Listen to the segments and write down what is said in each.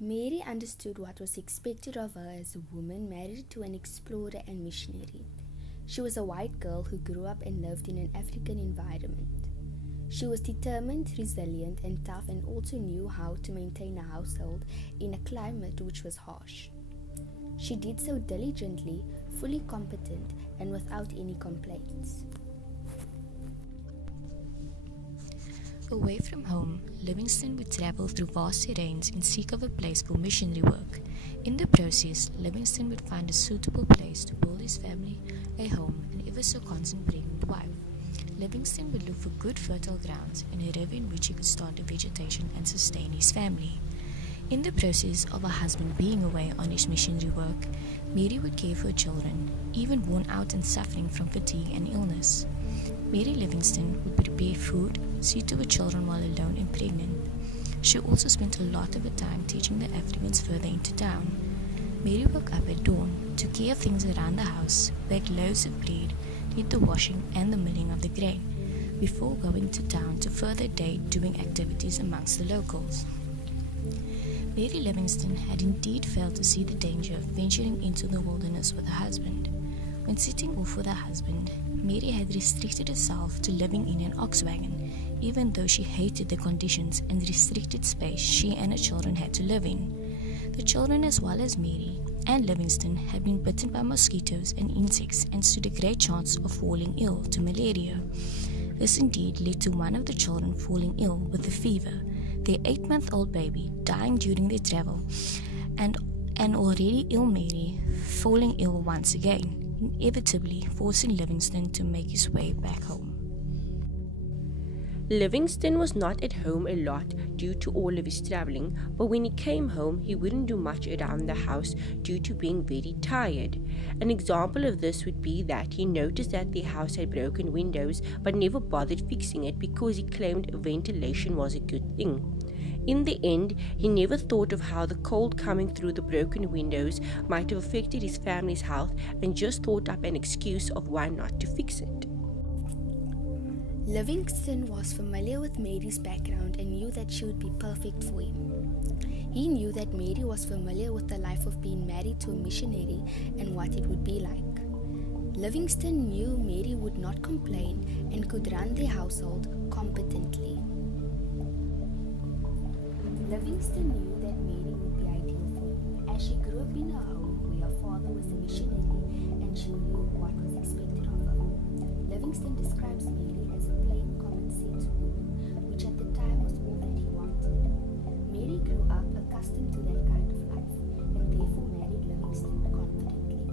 Mary understood what was expected of her as a woman married to an explorer and missionary. She was a white girl who grew up and lived in an African environment. She was determined, resilient, and tough, and also knew how to maintain a household in a climate which was harsh. She did so diligently, fully competent, and without any complaints. Away from home, Livingstone would travel through vast terrains in seek of a place for missionary work. In the process, Livingstone would find a suitable place to build his family, a home, and ever so constant pregnant wife. Livingstone would look for good fertile grounds and a river in which he could start a vegetation and sustain his family. In the process of her husband being away on his missionary work, Mary would care for her children, even worn out and suffering from fatigue and illness. Mary Livingstone would prepare food, see to her children while alone and pregnant. She also spent a lot of her time teaching the Africans further into town. Mary woke up at dawn, took care of things around the house, baked loaves of bread, did the washing and the milling of the grain, before going to town to further day doing activities amongst the locals. Mary Livingstone had indeed failed to see the danger of venturing into the wilderness with her husband. When setting off with her husband, Mary had restricted herself to living in an ox wagon, even though she hated the conditions and restricted space she and her children had to live in. The children, as well as Mary and Livingstone, had been bitten by mosquitoes and insects and stood a great chance of falling ill to malaria. This indeed led to one of the children falling ill with a fever, their 8-month-old baby dying during their travel, and an already ill Mary falling ill once again, inevitably forcing Livingstone to make his way back home. Livingstone was not at home a lot due to all of his traveling, but when he came home, he wouldn't do much around the house due to being very tired. An example of this would be that he noticed that their house had broken windows, but never bothered fixing it because he claimed ventilation was a good thing. In the end, he never thought of how the cold coming through the broken windows might have affected his family's health and just thought up an excuse of why not to fix it. Livingstone was familiar with Mary's background and knew that she would be perfect for him. He knew that Mary was familiar with the life of being married to a missionary and what it would be like. Livingstone knew Mary would not complain and could run their household competently. Livingstone knew that Mary would be ideal for him, as she grew up in a home where her father was a missionary and she knew what was expected of her. Livingstone describes Mary as a plain, common-sense woman, which at the time was all that he wanted. Mary grew up accustomed to that kind of life, and therefore married Livingstone confidently.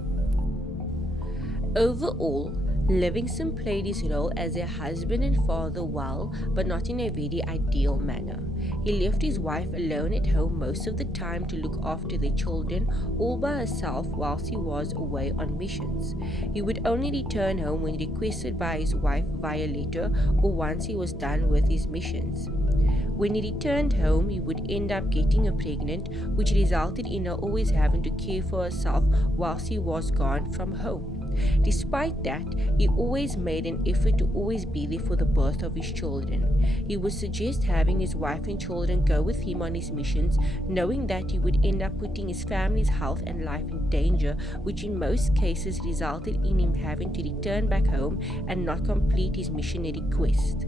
Overall, Livingstone played his role as a husband and father well, but not in a very ideal manner. He left his wife alone at home most of the time to look after their children all by herself whilst he was away on missions. He would only return home when requested by his wife via letter or once he was done with his missions. When he returned home, he would end up getting her pregnant, which resulted in her always having to care for herself whilst he was gone from home. Despite that, he always made an effort to always be there for the birth of his children. He would suggest having his wife and children go with him on his missions, knowing that he would end up putting his family's health and life in danger, which in most cases resulted in him having to return back home and not complete his missionary quest.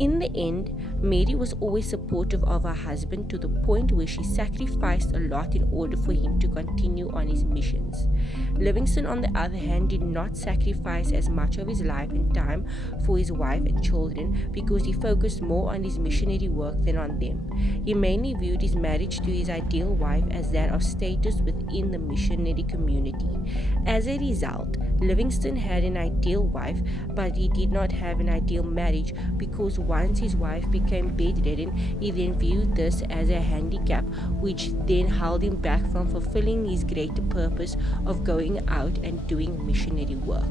In the end, Mary was always supportive of her husband to the point where she sacrificed a lot in order for him to continue on his missions. Livingstone, on the other hand, did not sacrifice as much of his life and time for his wife and children because he focused more on his missionary work than on them. He mainly viewed his marriage to his ideal wife as that of status within the missionary community. As a result, Livingstone had an ideal wife, but he did not have an ideal marriage because once his wife became bedridden, he then viewed this as a handicap, which then held him back from fulfilling his greater purpose of going out and doing missionary work.